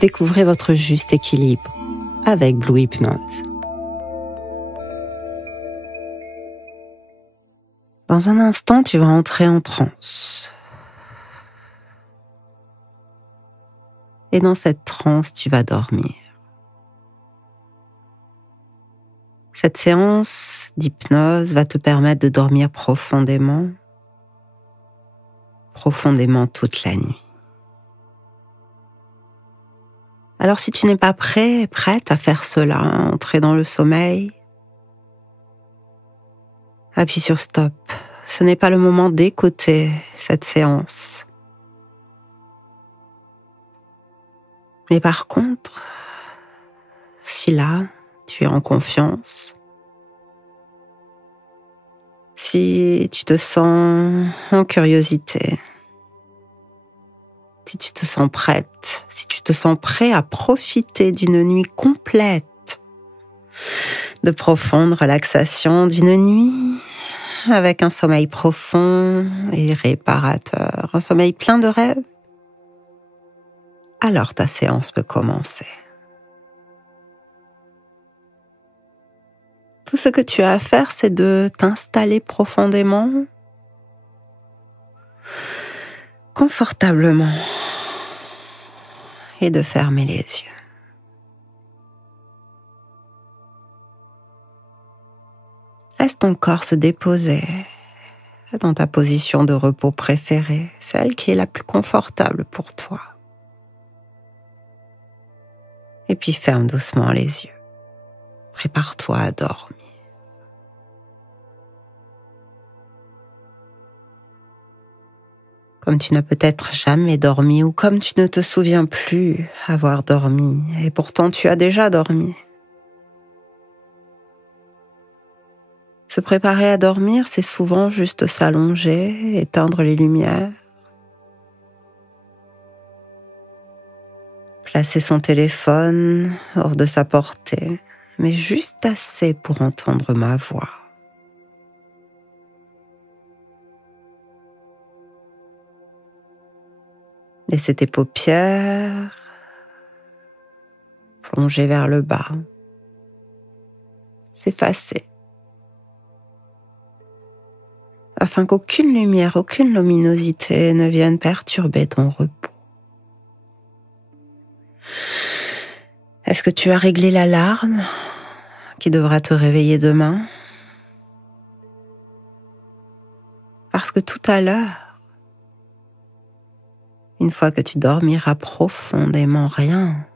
Découvrez votre juste équilibre avec Blue Hypnose. Dans un instant, tu vas entrer en transe. Et dans cette transe, tu vas dormir. Cette séance d'hypnose va te permettre de dormir profondément toute la nuit. Alors si tu n'es pas prête à faire cela, entrer dans le sommeil, appuie sur stop. Ce n'est pas le moment d'écouter cette séance. Mais par contre, si là, tu es en confiance, si tu te sens en curiosité, si tu te sens prête, si tu te sens prêt à profiter d'une nuit complète, de profonde relaxation, d'une nuit avec un sommeil profond et réparateur, un sommeil plein de rêves, alors ta séance peut commencer. Tout ce que tu as à faire, c'est de t'installer profondément, confortablement, et de fermer les yeux. Laisse ton corps se déposer dans ta position de repos préférée, celle qui est la plus confortable pour toi. Et puis ferme doucement les yeux. Prépare-toi à dormir. Comme tu n'as peut-être jamais dormi ou comme tu ne te souviens plus avoir dormi, et pourtant tu as déjà dormi. Se préparer à dormir, c'est souvent juste s'allonger, éteindre les lumières, placer son téléphone hors de sa portée, mais juste assez pour entendre ma voix. Laisser tes paupières plonger vers le bas, s'effacer, afin qu'aucune lumière, aucune luminosité ne vienne perturber ton repos. Est-ce que tu as réglé l'alarme qui devra te réveiller demain? Parce que tout à l'heure, une fois que tu dormiras profondément, rien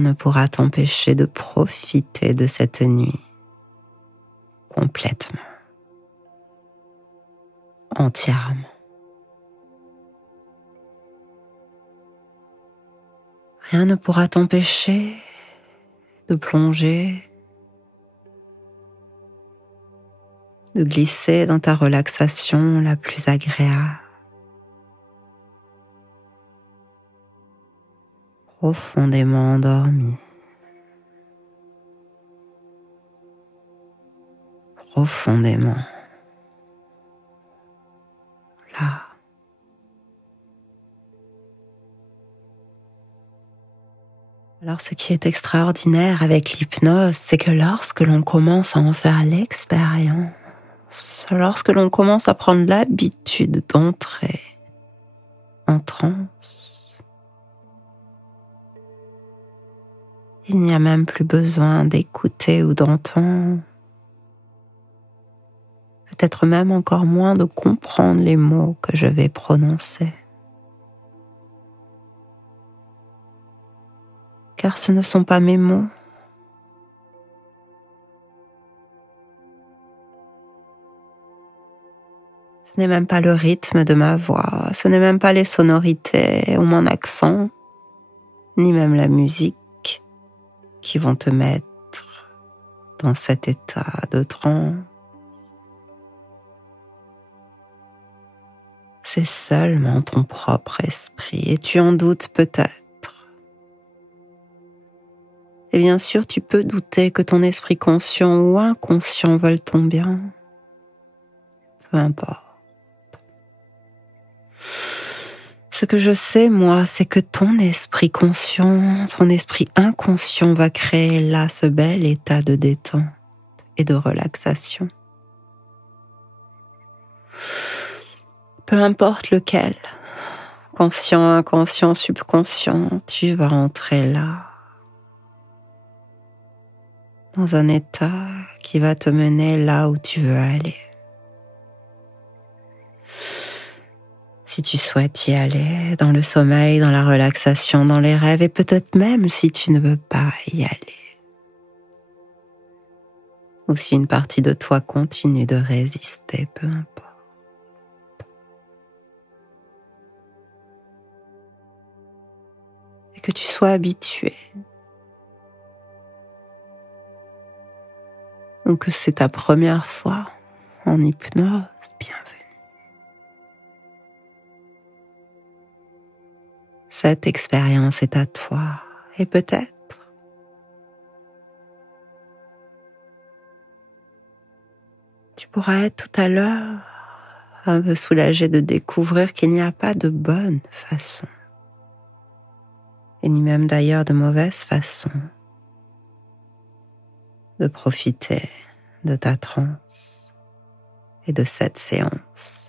ne pourra t'empêcher de profiter de cette nuit complètement, entièrement. Rien ne pourra t'empêcher de plonger, de glisser dans ta relaxation la plus agréable. Profondément endormi. Profondément là. Alors ce qui est extraordinaire avec l'hypnose, c'est que lorsque l'on commence à en faire l'expérience, lorsque l'on commence à prendre l'habitude d'entrer en transe, il n'y a même plus besoin d'écouter ou d'entendre, peut-être même encore moins de comprendre les mots que je vais prononcer. Car ce ne sont pas mes mots. Ce n'est même pas le rythme de ma voix, ce n'est même pas les sonorités ou mon accent, ni même la musique qui vont te mettre dans cet état de transe. C'est seulement ton propre esprit, et tu en doutes peut-être. Et bien sûr, tu peux douter que ton esprit conscient ou inconscient veuille ton bien. Peu importe. Ce que je sais, moi, c'est que ton esprit conscient, ton esprit inconscient va créer là ce bel état de détente et de relaxation. Peu importe lequel, conscient, inconscient, subconscient, tu vas entrer là, dans un état qui va te mener là où tu veux aller. Si tu souhaites y aller, dans le sommeil, dans la relaxation, dans les rêves, et peut-être même si tu ne veux pas y aller. Ou si une partie de toi continue de résister, peu importe. Et que tu sois habitué. Ou que c'est ta première fois en hypnose, bienvenue. Cette expérience est à toi, et peut-être tu pourras être tout à l'heure un peu soulagé de découvrir qu'il n'y a pas de bonne façon, et ni même d'ailleurs de mauvaise façon, de profiter de ta transe et de cette séance.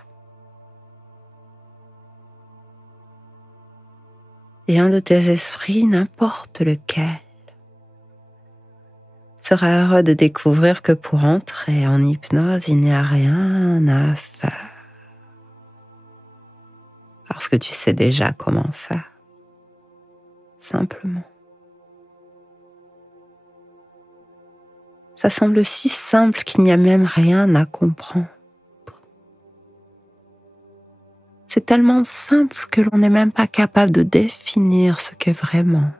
Et un de tes esprits, n'importe lequel, sera heureux de découvrir que pour entrer en hypnose, il n'y a rien à faire. Parce que tu sais déjà comment faire. Simplement. Ça semble si simple qu'il n'y a même rien à comprendre. C'est tellement simple que l'on n'est même pas capable de définir ce qu'est vraiment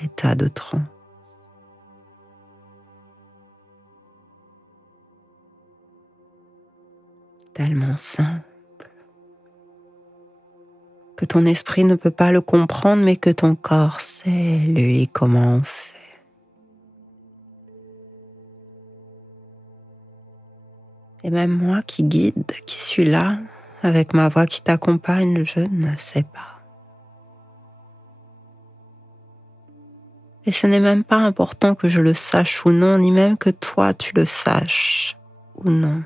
l'état de transe. Tellement simple que ton esprit ne peut pas le comprendre, mais que ton corps sait, lui, comment on fait. Et même moi qui guide, qui suis là, avec ma voix qui t'accompagne, je ne sais pas. Et ce n'est même pas important que je le sache ou non, ni même que toi tu le saches ou non.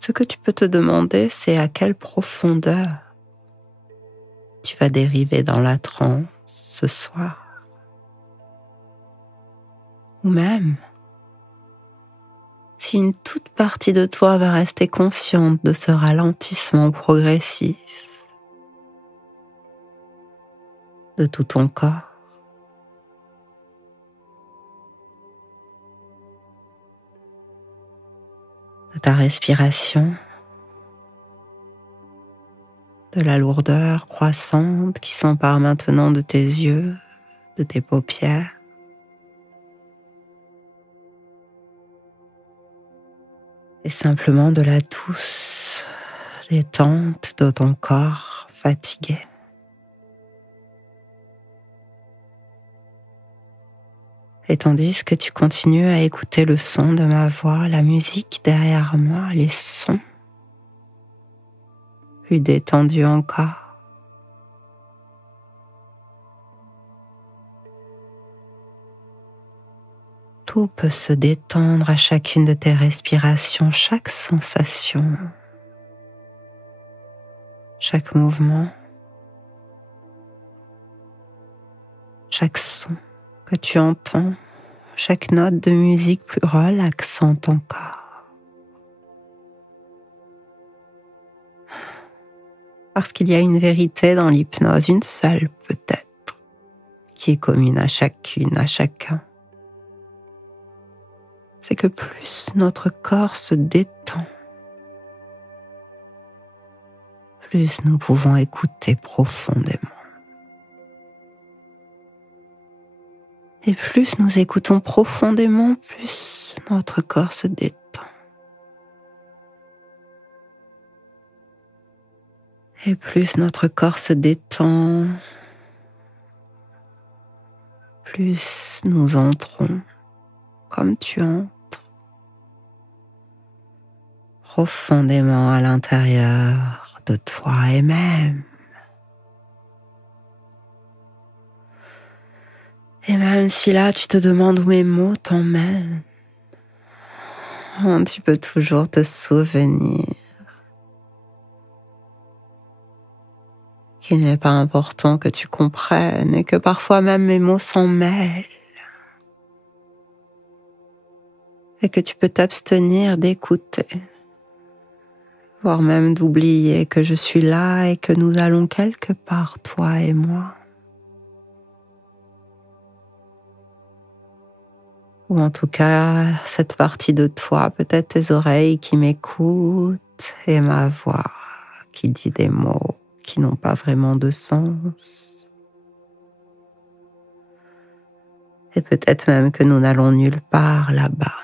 Ce que tu peux te demander, c'est à quelle profondeur tu vas dériver dans la transe ce soir. Ou même, si une toute partie de toi va rester consciente de ce ralentissement progressif de tout ton corps. De ta respiration, de la lourdeur croissante qui s'empare maintenant de tes yeux, de tes paupières. Et simplement de la douce détente de ton corps fatigué. Et tandis que tu continues à écouter le son de ma voix, la musique derrière moi, les sons, plus détendus encore. Tout peut se détendre à chacune de tes respirations, chaque sensation, chaque mouvement, chaque son que tu entends, chaque note de musique plus relaxante encore. Parce qu'il y a une vérité dans l'hypnose, une seule peut-être, qui est commune à chacune, à chacun. C'est que plus notre corps se détend, plus nous pouvons écouter profondément. Et plus nous écoutons profondément, plus notre corps se détend. Et plus notre corps se détend, plus nous entrons, comme tu entres, profondément à l'intérieur de toi et même. Et même si là tu te demandes où mes mots t'emmènent, tu peux toujours te souvenir qu'il n'est pas important que tu comprennes et que parfois même mes mots s'en mêlent et que tu peux t'abstenir d'écouter, voire même d'oublier que je suis là et que nous allons quelque part, toi et moi. Ou en tout cas, cette partie de toi, peut-être tes oreilles qui m'écoutent et ma voix qui dit des mots qui n'ont pas vraiment de sens. Et peut-être même que nous n'allons nulle part là-bas.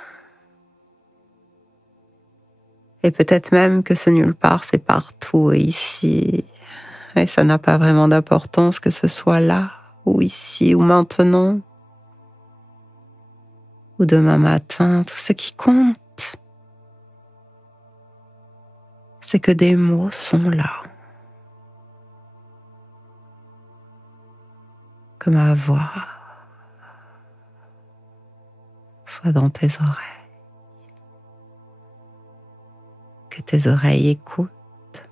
Et peut-être même que ce nulle part, c'est partout et ici. Et ça n'a pas vraiment d'importance que ce soit là, ou ici, ou maintenant, ou demain matin. Tout ce qui compte, c'est que des mots sont là. Que ma voix soit dans tes oreilles. Que tes oreilles écoutent.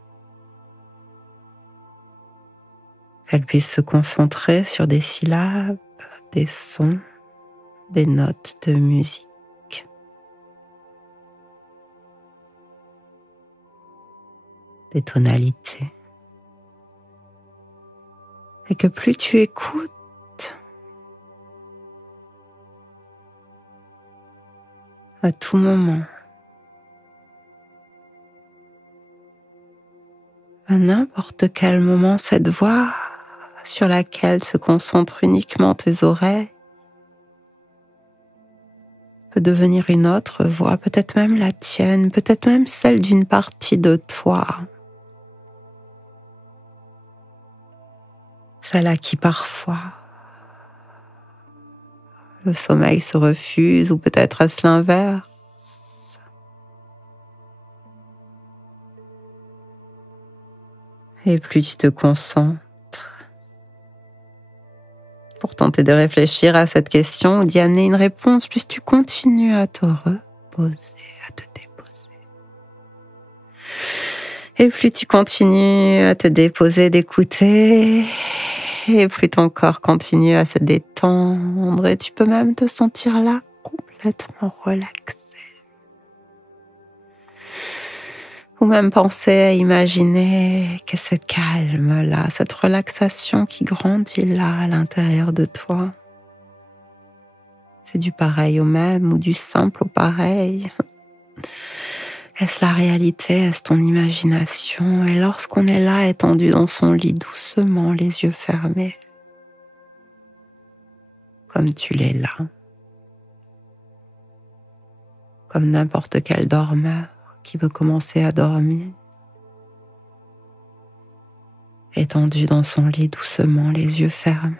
Qu'elles puissent se concentrer sur des syllabes, des sons, des notes de musique. Des tonalités. Et que plus tu écoutes, à tout moment, à n'importe quel moment, cette voix sur laquelle se concentrent uniquement tes oreilles peut devenir une autre voix, peut-être même la tienne, peut-être même celle d'une partie de toi. Celle à qui parfois le sommeil se refuse, ou peut-être est-ce l'inverse. Et plus tu te concentres pour tenter de réfléchir à cette question ou d'y amener une réponse, plus tu continues à te reposer, à te déposer. Et plus tu continues à te déposer, d'écouter, et plus ton corps continue à se détendre, et tu peux même te sentir là complètement relaxé. Ou même penser à imaginer que ce calme-là, cette relaxation qui grandit là à l'intérieur de toi, c'est du pareil au même ou du simple au pareil. Est-ce la réalité? Est-ce ton imagination? Et lorsqu'on est là, étendu dans son lit, doucement, les yeux fermés, comme tu l'es là, comme n'importe quel dormeur qui veut commencer à dormir, étendu dans son lit doucement, les yeux fermés.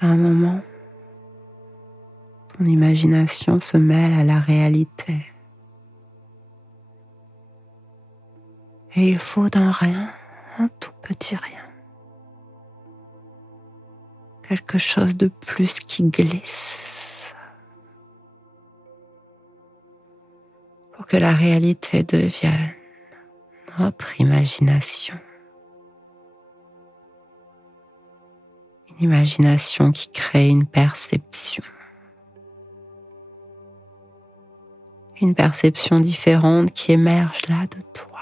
À un moment, ton imagination se mêle à la réalité. Et il faut d'un rien, un tout petit rien. Quelque chose de plus qui glisse pour que la réalité devienne notre imagination. Une imagination qui crée une perception. Une perception différente qui émerge là de toi.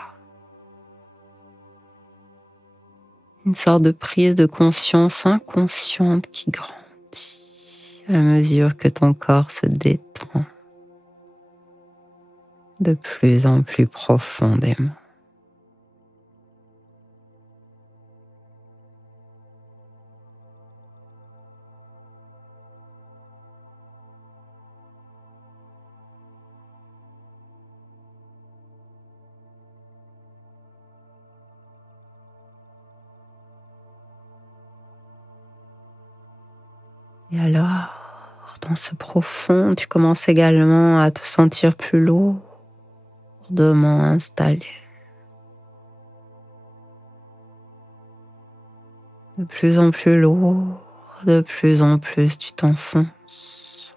Une sorte de prise de conscience inconsciente qui grandit à mesure que ton corps se détend de plus en plus profondément. Et alors, dans ce profond, tu commences également à te sentir plus lourdement installé. De plus en plus lourd, de plus en plus tu t'enfonces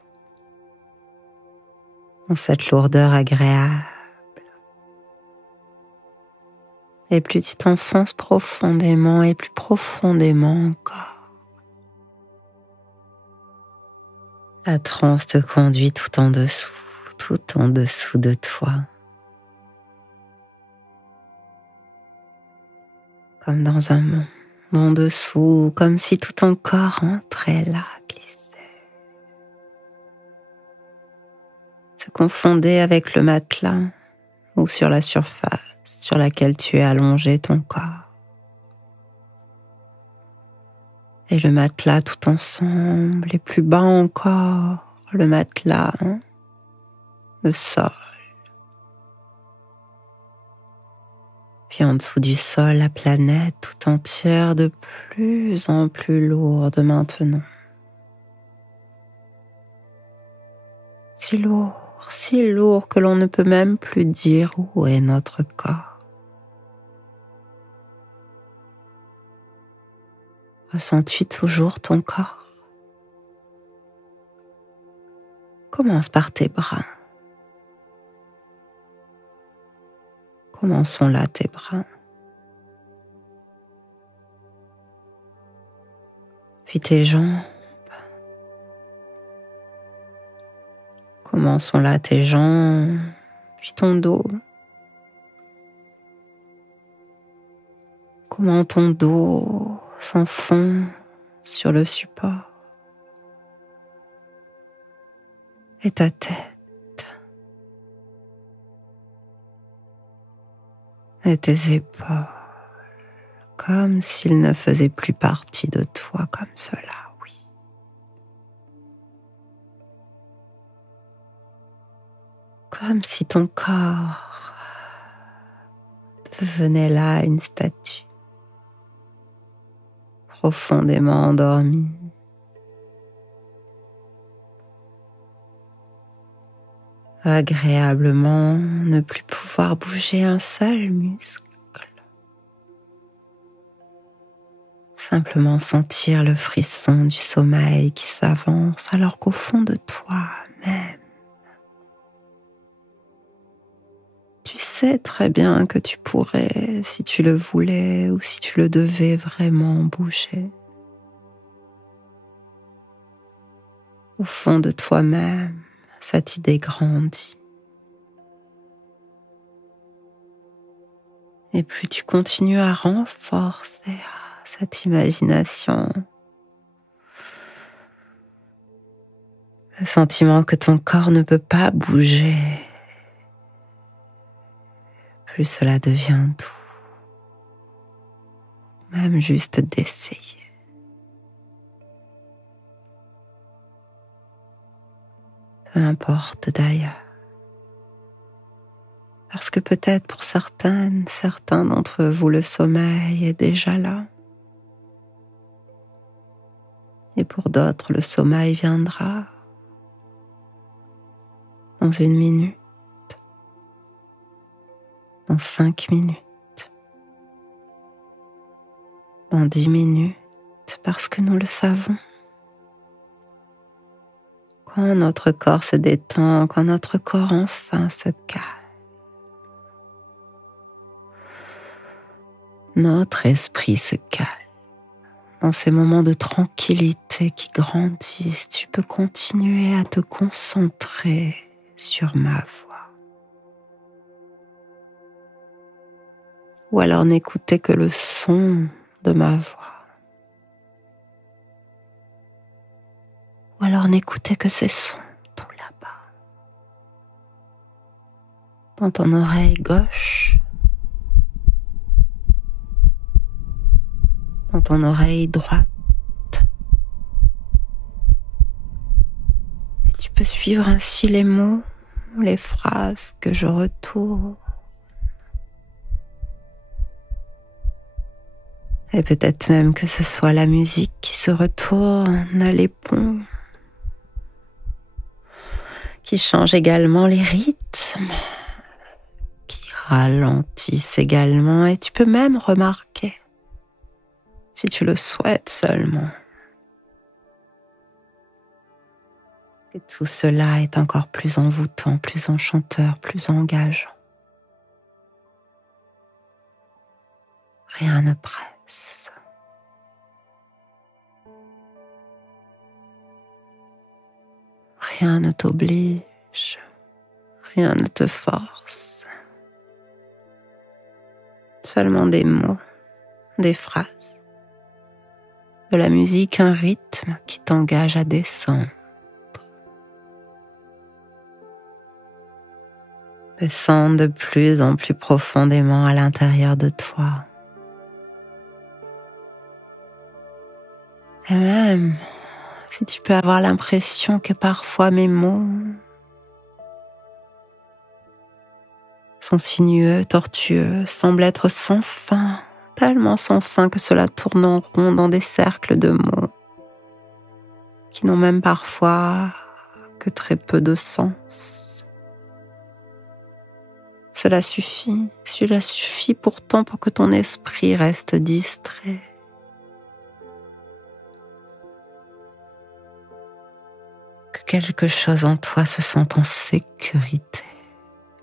dans cette lourdeur agréable. Et plus tu t'enfonces profondément et plus profondément encore. La transe te conduit tout en dessous de toi. Comme dans un monde en dessous, comme si tout ton corps entrait là, glissait. Se confondait avec le matelas ou sur la surface sur laquelle tu es allongé ton corps. Et le matelas tout ensemble, et plus bas encore, le matelas, le sol. Puis en dessous du sol, la planète tout entière de plus en plus lourde maintenant. Si lourd que l'on ne peut même plus dire où est notre corps. Ressens-tu toujours ton corps? Commence par tes bras. Comment sont là tes bras? Puis tes jambes. Comment sont là tes jambes? Puis ton dos. Comment ton dos s'enfonce sur le support? Et ta tête. Et tes épaules, comme s'ils ne faisaient plus partie de toi comme cela, oui. Comme si ton corps devenait là une statue, profondément endormie. Agréablement ne plus pouvoir bouger un seul muscle. Simplement sentir le frisson du sommeil qui s'avance alors qu'au fond de toi-même, tu sais très bien que tu pourrais, si tu le voulais ou si tu le devais vraiment bouger. Au fond de toi-même, cette idée grandit. Et plus tu continues à renforcer cette imagination, le sentiment que ton corps ne peut pas bouger, plus cela devient doux, même juste d'essayer. Peu importe d'ailleurs. Parce que peut-être pour certains d'entre vous, le sommeil est déjà là. Et pour d'autres, le sommeil viendra dans 1 minute, dans 5 minutes, dans 10 minutes, parce que nous le savons. Quand notre corps se détend, quand notre corps enfin se calme, notre esprit se calme. Dans ces moments de tranquillité qui grandissent, tu peux continuer à te concentrer sur ma voix. Ou alors n'écouter que le son de ma voix. Ou alors n'écouter que ces sons tout là-bas. Dans ton oreille gauche. Dans ton oreille droite. Et tu peux suivre ainsi les mots, les phrases que je retourne. Et peut-être même que ce soit la musique qui se retourne à l'épaule qui change également les rythmes, qui ralentissent également, et tu peux même remarquer, si tu le souhaites seulement, que tout cela est encore plus envoûtant, plus enchanteur, plus engageant. Rien ne presse. Rien ne t'oblige, rien ne te force. Seulement des mots, des phrases, de la musique, un rythme qui t'engage à descendre. Descendre de plus en plus profondément à l'intérieur de toi. Et même si tu peux avoir l'impression que parfois mes mots sont sinueux, tortueux, semblent être sans fin, tellement sans fin que cela tourne en rond dans des cercles de mots qui n'ont même parfois que très peu de sens. Cela suffit pourtant pour que ton esprit reste distrait. Que quelque chose en toi se sente en sécurité,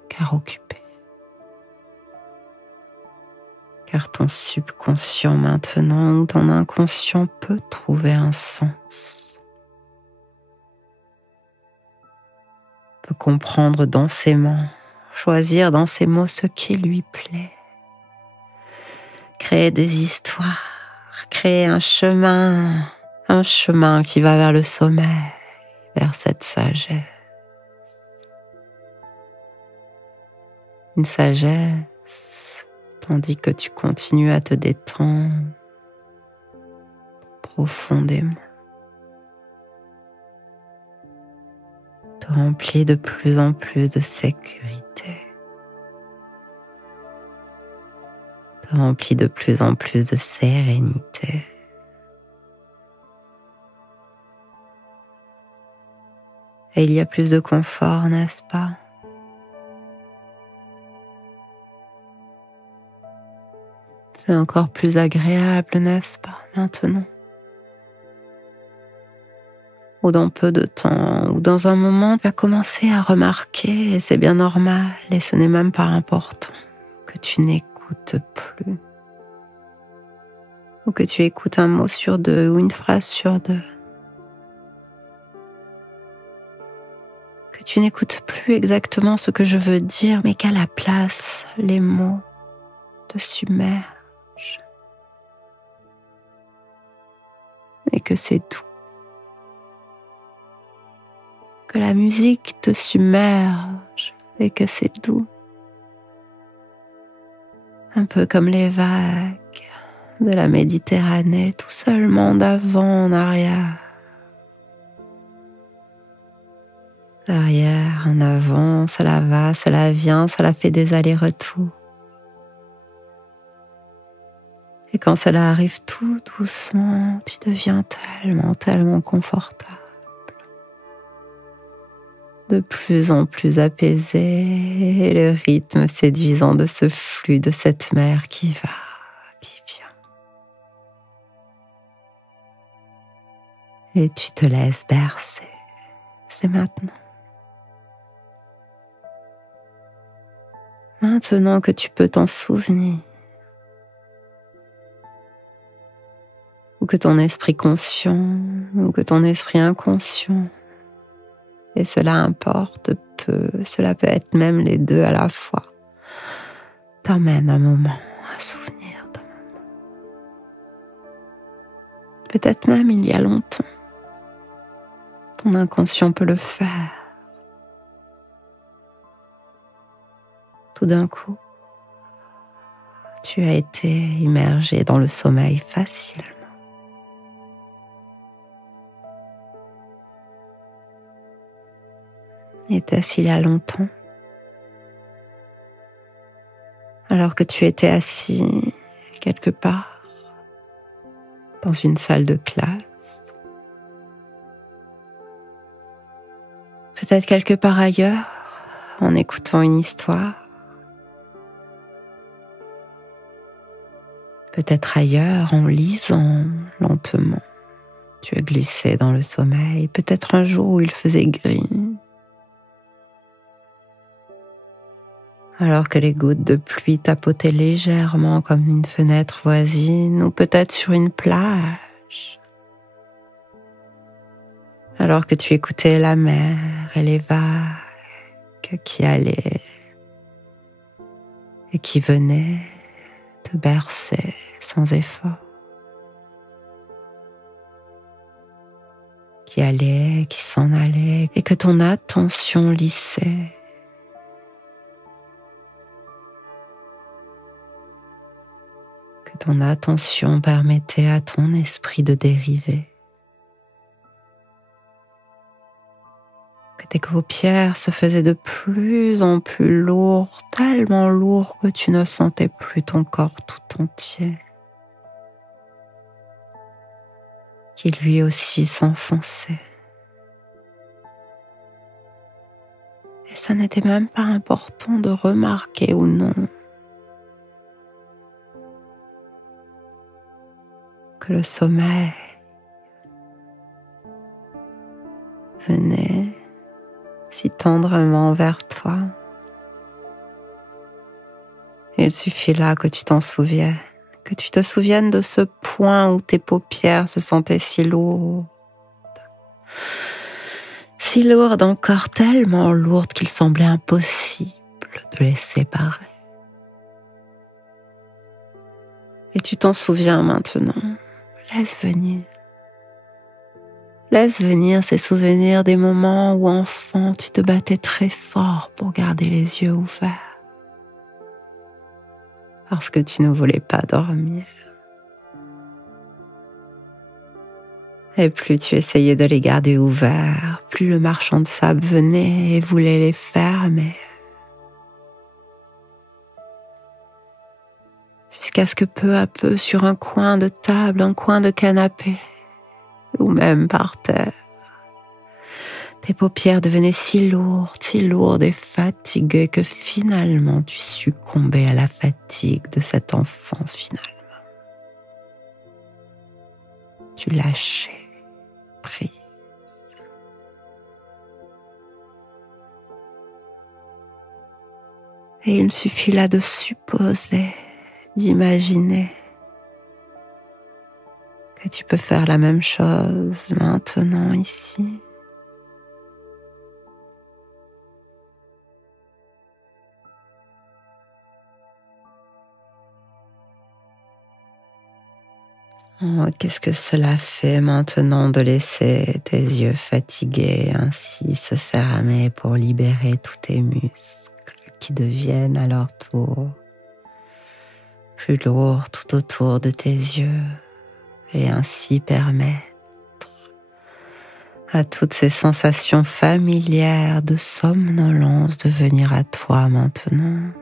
car occupé. Car ton subconscient maintenant ou ton inconscient peut trouver un sens. Peut comprendre densément, choisir dans ses mots ce qui lui plaît. Créer des histoires, créer un chemin qui va vers le sommeil, vers cette sagesse. Une sagesse, tandis que tu continues à te détendre profondément. Te remplis de plus en plus de sécurité. Te remplis de plus en plus de sérénité. Et il y a plus de confort, n'est-ce pas? C'est encore plus agréable, n'est-ce pas, maintenant? Ou dans peu de temps, ou dans un moment, tu vas commencer à remarquer, et c'est bien normal, et ce n'est même pas important, que tu n'écoutes plus. Ou que tu écoutes un mot sur deux, ou une phrase sur deux. Que tu n'écoutes plus exactement ce que je veux dire, mais qu'à la place, les mots te submergent. Et que c'est doux. Que la musique te submerge et que c'est doux. Un peu comme les vagues de la Méditerranée, tout seulement d'avant en arrière. D'arrière en avant, cela va, cela vient, cela fait des allers-retours. Et quand cela arrive tout doucement, tu deviens tellement confortable. De plus en plus apaisé, et le rythme séduisant de ce flux, de cette mer qui va, qui vient. Et tu te laisses bercer, c'est maintenant. Maintenant que tu peux t'en souvenir, ou que ton esprit conscient, ou que ton esprit inconscient, et cela importe peu, cela peut être même les deux à la fois, t'emmène un moment, un souvenir d'un moment. Peut-être même il y a longtemps. Ton inconscient peut le faire. Tout d'un coup, tu as été immergé dans le sommeil facilement. Était-ce il y a longtemps? Alors que tu étais assis quelque part dans une salle de classe. peut-être quelque part ailleurs, en écoutant une histoire. Peut-être ailleurs, en lisant lentement. Tu as glissé dans le sommeil, peut-être un jour où il faisait gris. Alors que les gouttes de pluie tapotaient légèrement comme une fenêtre voisine, ou peut-être sur une plage. Alors que tu écoutais la mer et les vagues qui allaient et qui venaient te bercer sans effort. Qui allaient, qui s'en allaient, et que ton attention lissait. Que ton attention permettait à ton esprit de dériver. Que tes paupières se faisaient de plus en plus lourds, tellement lourds que tu ne sentais plus ton corps tout entier, qui lui aussi s'enfonçait. Et ça n'était même pas important de remarquer ou non que le sommeil venait si tendrement vers toi. Il suffit là que tu t'en souviennes, que tu te souviennes de ce point où tes paupières se sentaient si lourdes encore, tellement lourdes qu'il semblait impossible de les séparer. Et tu t'en souviens maintenant. Laisse venir ces souvenirs des moments où enfant tu te battais très fort pour garder les yeux ouverts. Parce que tu ne voulais pas dormir. Et plus tu essayais de les garder ouverts, plus le marchand de sable venait et voulait les fermer. Jusqu'à ce que peu à peu, sur un coin de table, un coin de canapé, ou même par terre, tes paupières devenaient si lourdes et fatiguées que finalement tu succombais à la fatigue de cet enfant finalement. Tu lâchais prise. Et il suffit là de supposer, d'imaginer que tu peux faire la même chose maintenant ici. Oh, qu'est-ce que cela fait maintenant de laisser tes yeux fatigués ainsi se fermer pour libérer tous tes muscles qui deviennent à leur tour plus lourds tout autour de tes yeux et ainsi permettre à toutes ces sensations familières de somnolence de venir à toi maintenant.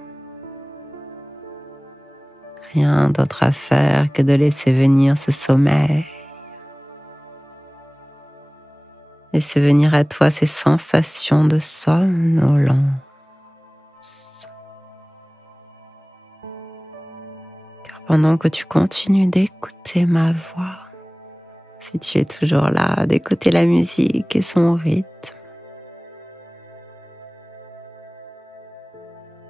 Rien d'autre à faire que de laisser venir ce sommeil. Laisser venir à toi ces sensations de somnolence. Car pendant que tu continues d'écouter ma voix, si tu es toujours là, d'écouter la musique et son rythme,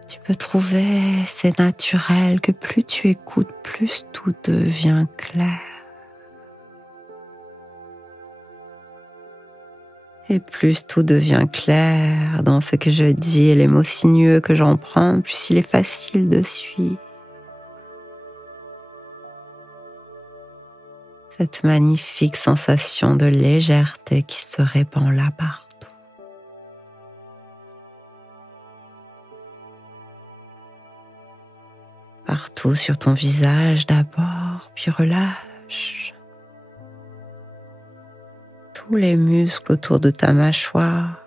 tu peux trouver, c'est naturel, que plus tu écoutes, plus tout devient clair. Et plus tout devient clair dans ce que je dis et les mots sinueux que j'emprunte, plus il est facile de suivre cette magnifique sensation de légèreté qui se répand là partout. Partout sur ton visage d'abord, puis relâche tous les muscles autour de ta mâchoire.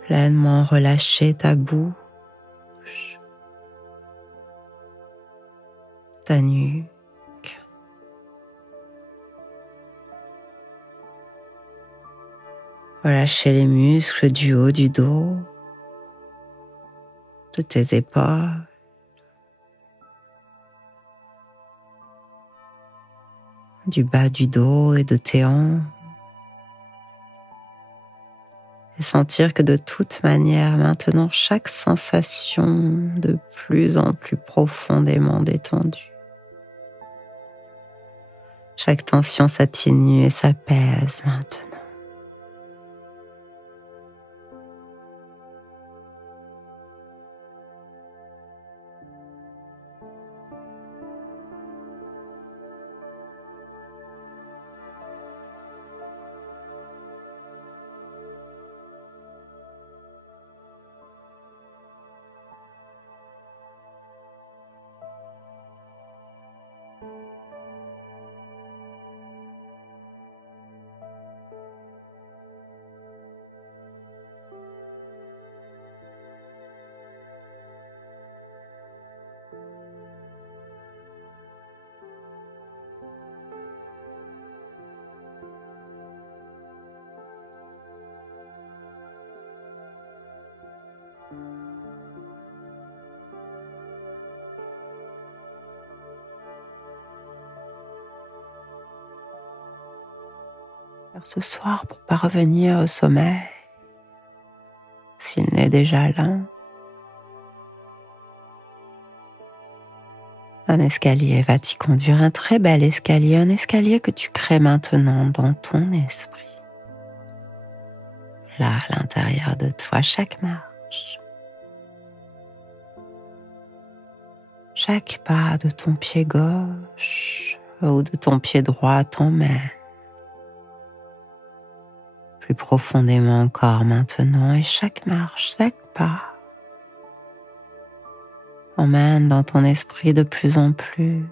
Pleinement relâcher ta bouche, ta nuque, Relâcher les muscles du haut du dos, de tes épaules. Du bas du dos et de tes hanches. Et sentir que de toute manière, maintenant, chaque sensation de plus en plus profondément détendue. Chaque tension s'atténue et s'apaise maintenant. Alors ce soir, pour parvenir au sommeil, s'il n'est déjà là, un escalier va t'y conduire, un très bel escalier, un escalier que tu crées maintenant dans ton esprit. Là, à l'intérieur de toi, chaque marche, chaque pas de ton pied gauche ou de ton pied droit t'emmène plus profondément encore maintenant, et chaque marche, chaque pas emmène dans ton esprit de plus en plus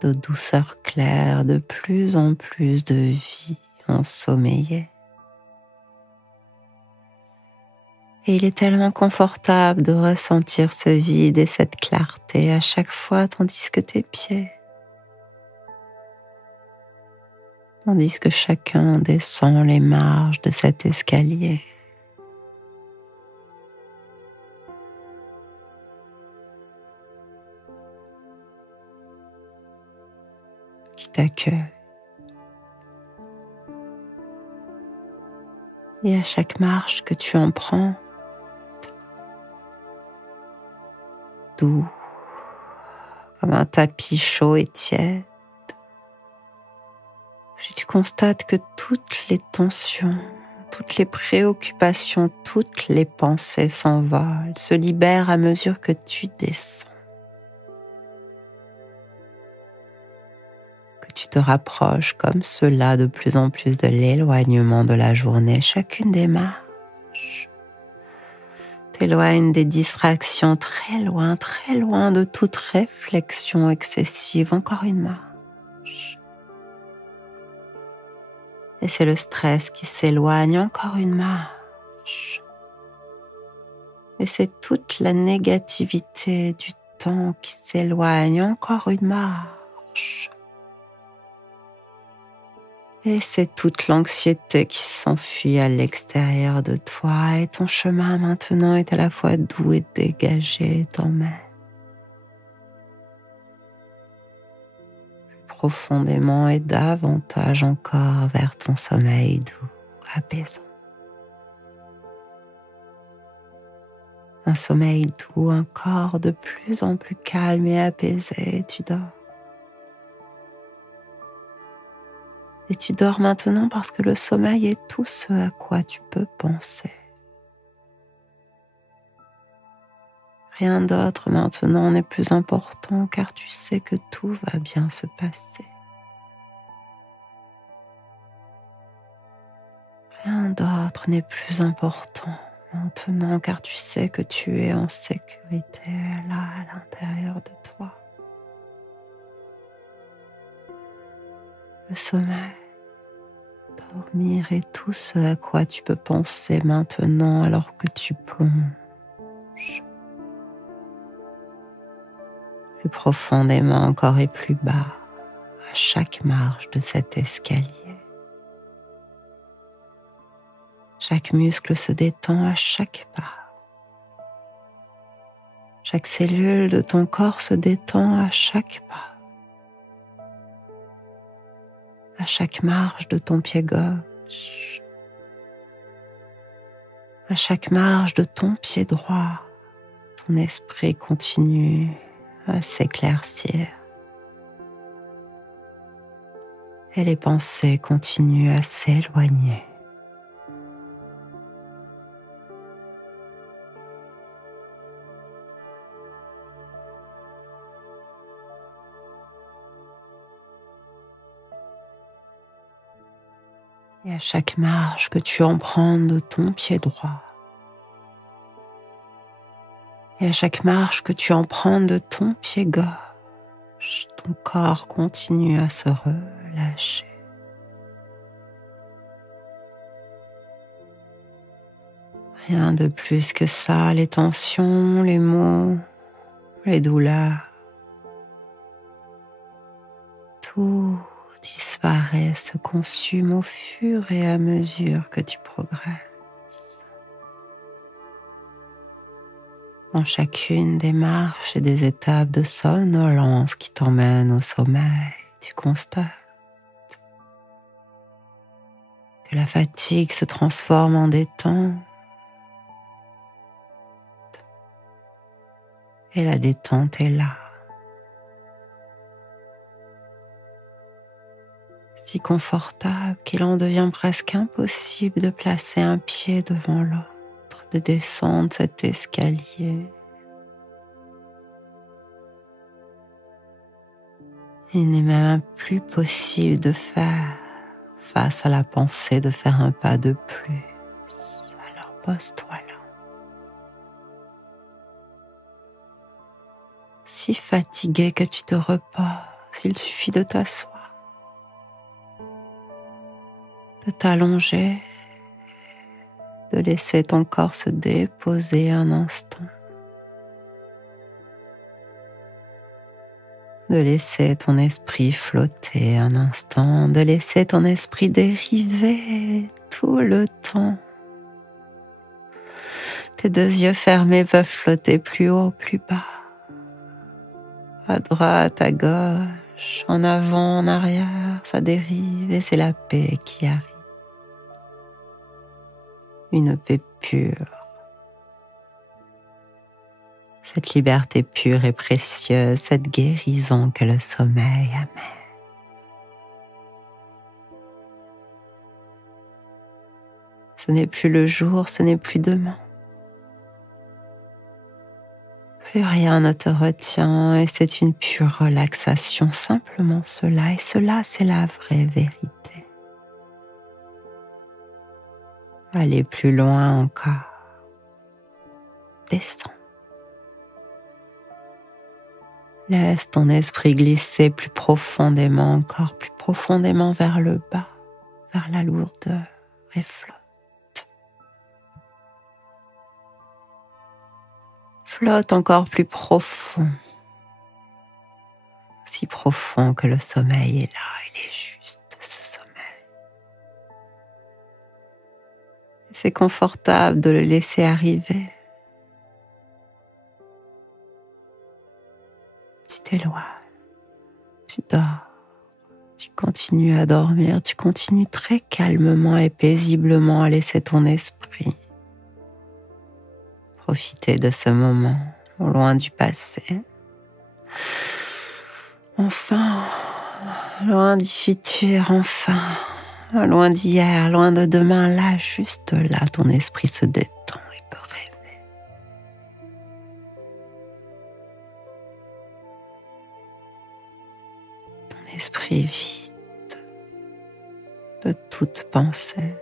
de douceur claire, de plus en plus de vie ensommeillée. Et il est tellement confortable de ressentir ce vide et cette clarté à chaque fois, tandis que tes pieds, tandis que chacun descend les marches de cet escalier. Qui t'accueille. Et à chaque marche que tu empruntes, doux, comme un tapis chaud et tiède, tu constates que toutes les tensions, toutes les préoccupations, toutes les pensées s'envolent, se libèrent à mesure que tu descends. Que tu te rapproches comme cela de plus en plus de l'éloignement de la journée. Chacune des marches t'éloigne des distractions très loin de toute réflexion excessive. Encore une marche. Et c'est le stress qui s'éloigne, encore une marche. Et c'est toute la négativité du temps qui s'éloigne, encore une marche. Et c'est toute l'anxiété qui s'enfuit à l'extérieur de toi, et ton chemin maintenant est à la fois doux et dégagé, t'emmène profondément et davantage encore vers ton sommeil doux, apaisant. Un sommeil doux, encore de plus en plus calme et apaisé, tu dors. Et tu dors maintenant parce que le sommeil est tout ce à quoi tu peux penser. Rien d'autre maintenant n'est plus important car tu sais que tout va bien se passer. Rien d'autre n'est plus important maintenant car tu sais que tu es en sécurité là à l'intérieur de toi. Le sommeil, dormir est tout ce à quoi tu peux penser maintenant alors que tu plonges plus profondément encore et plus bas à chaque marche de cet escalier. Chaque muscle se détend à chaque pas. Chaque cellule de ton corps se détend à chaque pas. À chaque marche de ton pied gauche. À chaque marche de ton pied droit, ton esprit continue à s'éclaircir. Et les pensées continuent à s'éloigner. Et à chaque marche que tu emprunts de ton pied droit, et à chaque marche que tu emprunts de ton pied gauche, ton corps continue à se relâcher. Rien de plus que ça, les tensions, les maux, les douleurs. Tout disparaît, se consume au fur et à mesure que tu progresses. Dans chacune des marches et des étapes de somnolence qui t'emmènent au sommeil, tu constates que la fatigue se transforme en détente et la détente est là. Si confortable qu'il en devient presque impossible de placer un pied devant l'autre, de descendre cet escalier. Il n'est même plus possible de faire face à la pensée de faire un pas de plus. Alors pose-toi là. Si fatigué que tu te reposes, il suffit de t'asseoir, de t'allonger, de laisser ton corps se déposer un instant, de laisser ton esprit flotter un instant, de laisser ton esprit dériver tout le temps. Tes deux yeux fermés peuvent flotter plus haut, plus bas, à droite, à gauche, en avant, en arrière, ça dérive et c'est la paix qui arrive. Une paix pure. Cette liberté pure et précieuse, cette guérison que le sommeil amène. Ce n'est plus le jour, ce n'est plus demain. Plus rien ne te retient et c'est une pure relaxation, simplement cela. Et cela, c'est la vraie vérité. Allez plus loin encore. Descends. Laisse ton esprit glisser plus profondément, encore plus profondément vers le bas, vers la lourdeur et flotte. Flotte encore plus profond. Si profond que le sommeil est là, il est juste ce sommeil. C'est confortable de le laisser arriver. Tu t'éloignes, tu dors, tu continues à dormir, tu continues très calmement et paisiblement à laisser ton esprit profiter de ce moment au loin du passé. Enfin, loin du futur, enfin, loin d'hier, loin de demain, là, juste là, ton esprit se détend et peut rêver. Ton esprit vide de toute pensée.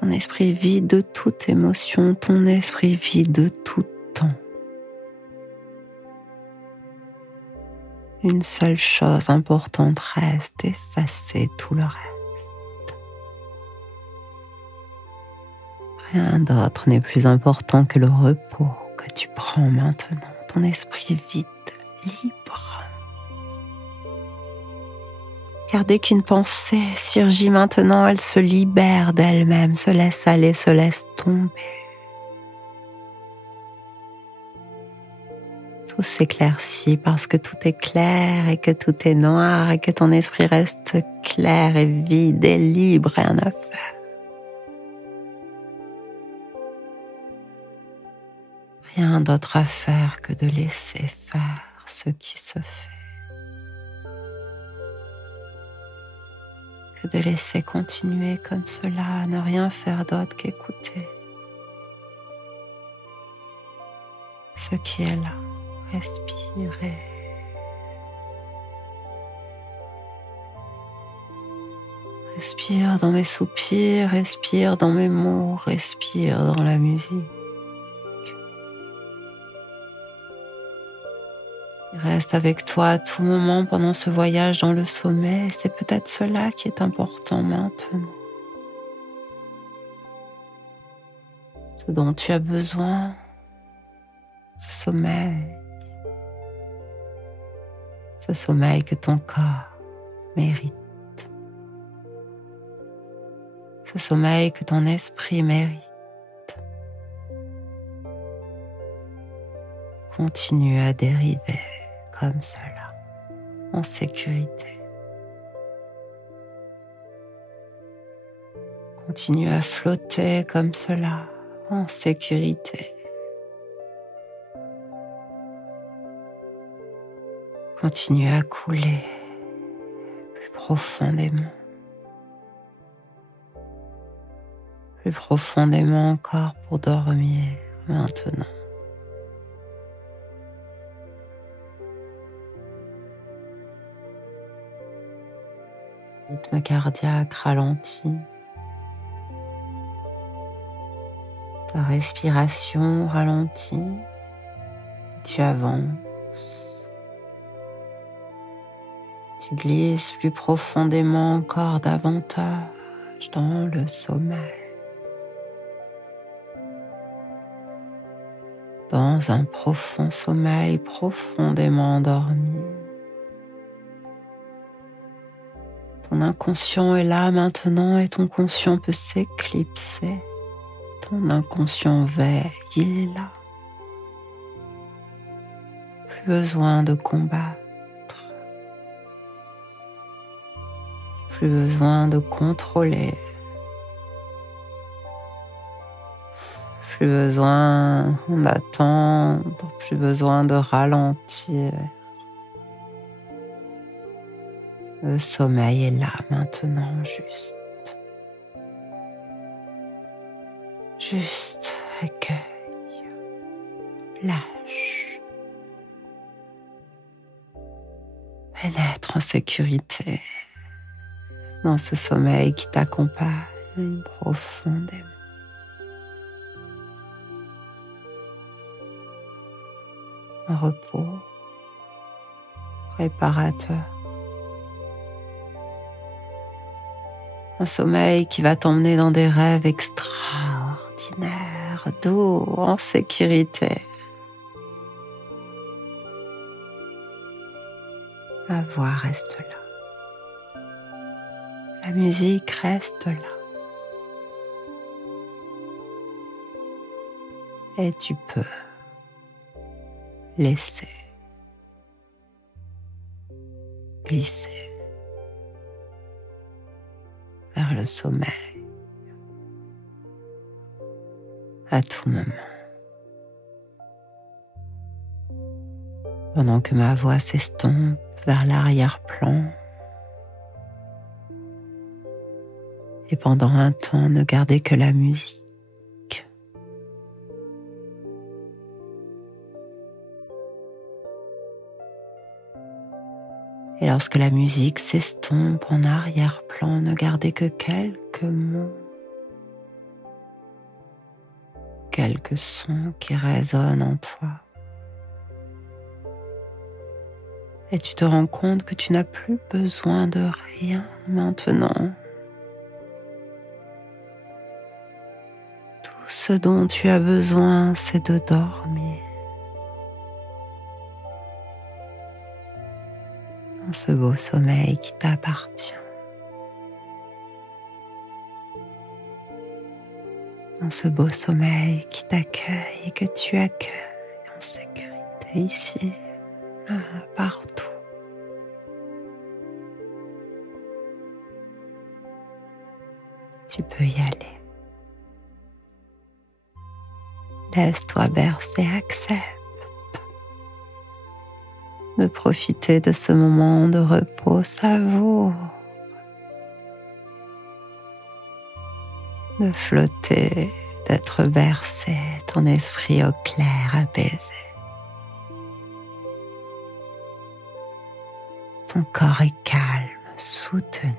Ton esprit vide de toute émotion, ton esprit vide de tout temps. Une seule chose importante reste, effacer tout le reste. Rien d'autre n'est plus important que le repos que tu prends maintenant, ton esprit vide, libre. Regardez qu'une pensée surgit maintenant, elle se libère d'elle-même, se laisse aller, se laisse tomber. Tout s'éclaircit parce que tout est clair et que tout est noir et que ton esprit reste clair et vide et libre, rien à faire. Rien d'autre à faire que de laisser faire ce qui se fait. Que de laisser continuer comme cela, ne rien faire d'autre qu'écouter ce qui est là. Respirez. Respire dans mes soupirs, respire dans mes mots, respire dans la musique. Il reste avec toi à tout moment pendant ce voyage dans le sommeil. C'est peut-être cela qui est important maintenant. Ce dont tu as besoin, ce sommeil. Ce sommeil que ton corps mérite. Ce sommeil que ton esprit mérite. Continue à dériver comme cela, en sécurité. Continue à flotter comme cela, en sécurité. Continue à couler plus profondément. Plus profondément encore pour dormir maintenant. Rythme cardiaque ralenti. Ta respiration ralentit. Et tu avances. Tu glisses plus profondément encore davantage dans le sommeil. Dans un profond sommeil profondément endormi. Ton inconscient est là maintenant et ton conscient peut s'éclipser. Ton inconscient veille, il est là. Plus besoin de combattre. Plus besoin de contrôler. Plus besoin d'attendre, plus besoin de ralentir. Le sommeil est là maintenant, juste. Juste accueille, lâche. Pénètre en sécurité dans ce sommeil qui t'accompagne profondément. Un repos réparateur. Un sommeil qui va t'emmener dans des rêves extraordinaires, doux, en sécurité. La voix reste là. La musique reste là. Et tu peux laisser glisser vers le sommeil à tout moment. Pendant que ma voix s'estompe vers l'arrière-plan et pendant un temps ne gardez que la musique. Et lorsque la musique s'estompe en arrière-plan, ne gardez que quelques mots, quelques sons qui résonnent en toi. Et tu te rends compte que tu n'as plus besoin de rien maintenant. Tout ce dont tu as besoin, c'est de dormir. dans ce beau sommeil qui t'appartient, dans ce beau sommeil qui t'accueille et que tu accueilles en sécurité ici, là, partout. Tu peux y aller. Laisse-toi bercer, accepte de profiter de ce moment de repos, savoure de flotter, d'être bercé, ton esprit au clair, apaisé. Ton corps est calme, soutenu.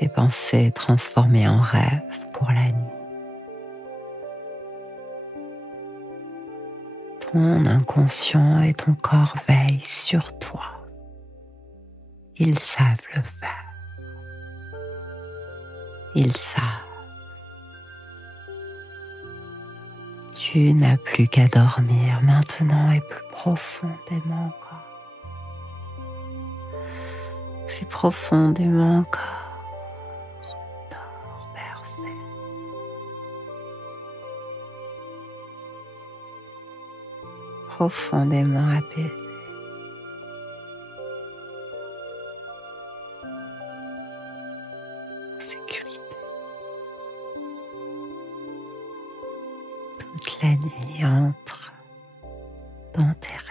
Tes pensées transformées en rêves pour la nuit. Ton inconscient et ton corps veillent sur toi. Ils savent le faire. Ils savent. Tu n'as plus qu'à dormir maintenant et plus profondément encore. Plus profondément encore. Dors, bercé. Profondément apaisé. En sécurité. Toute la nuit entre dans tes rêves.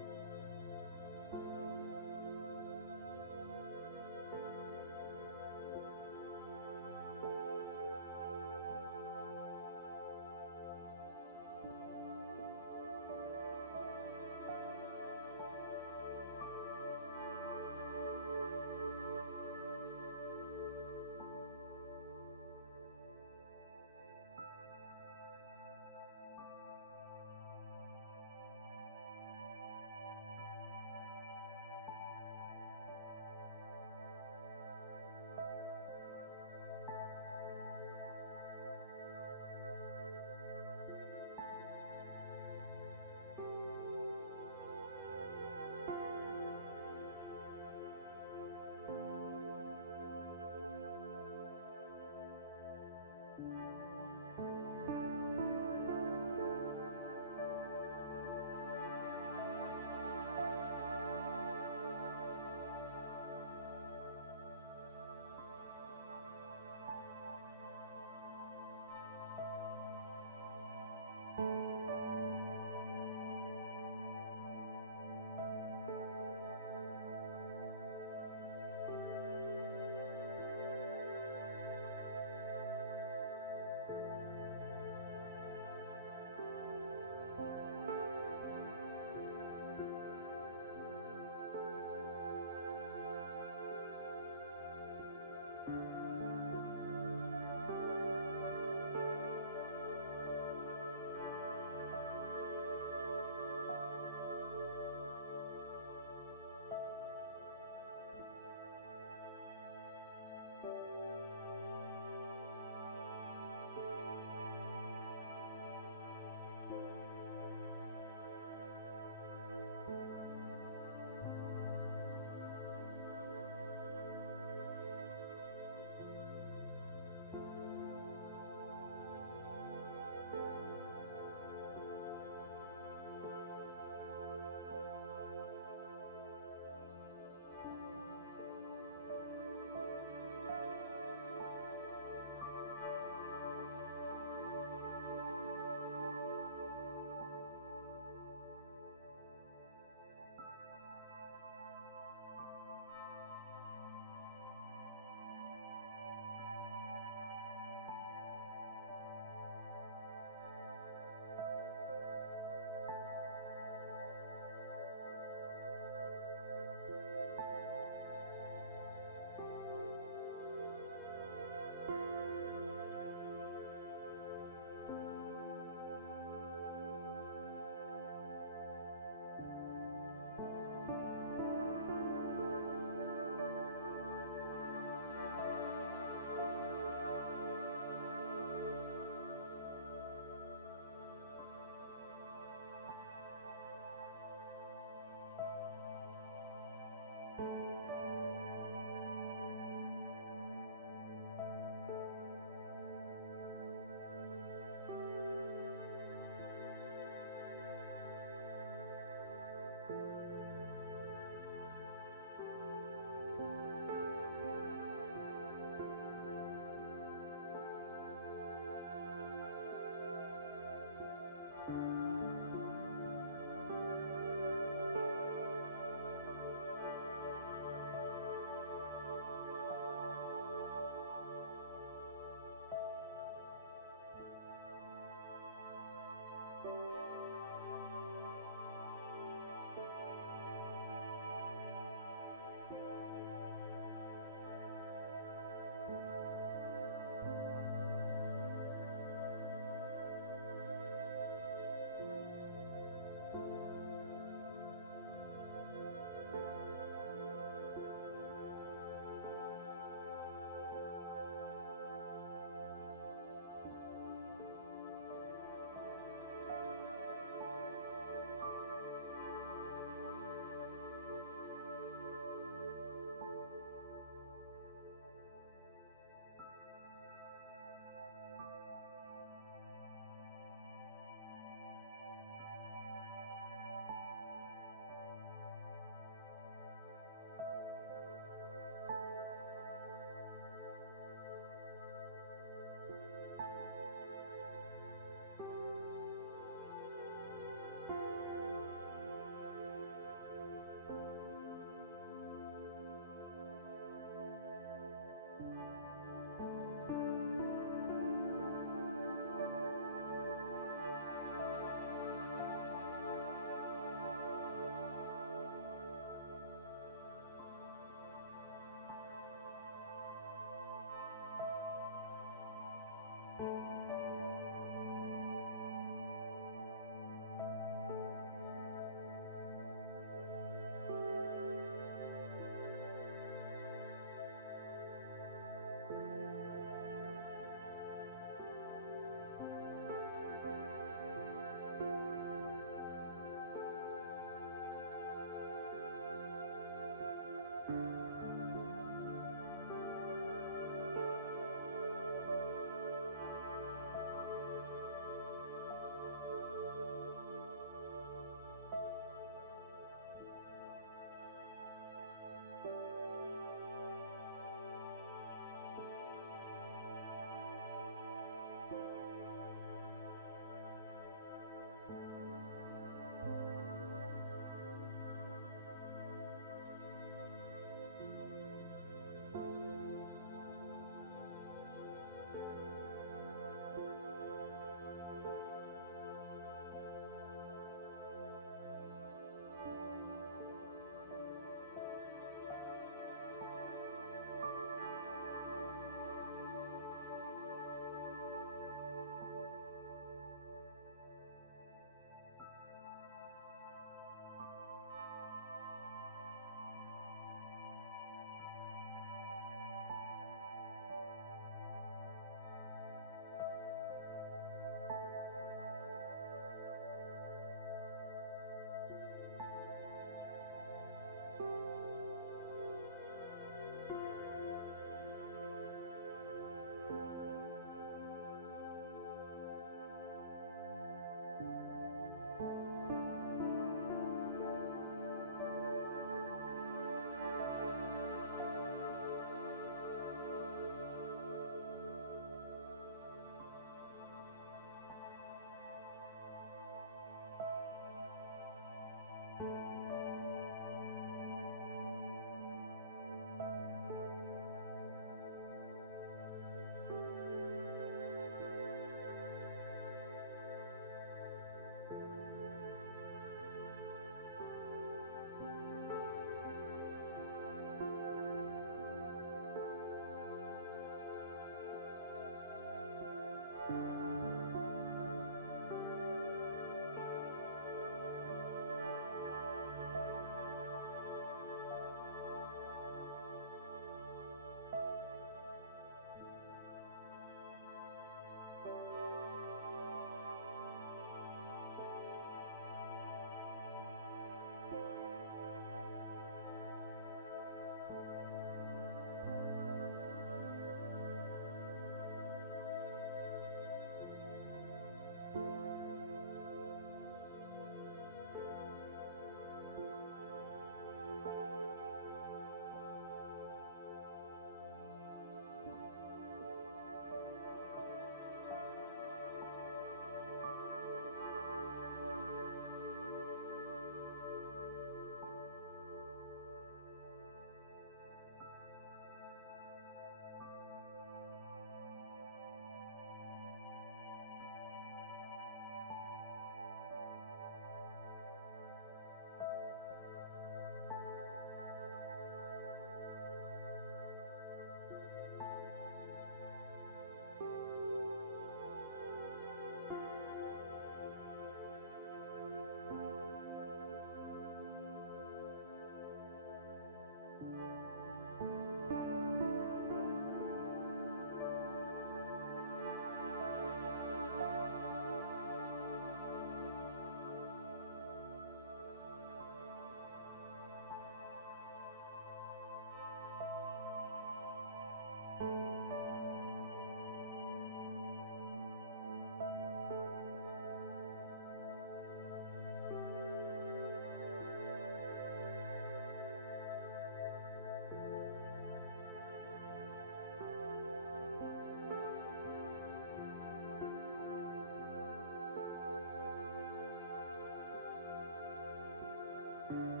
Thank you.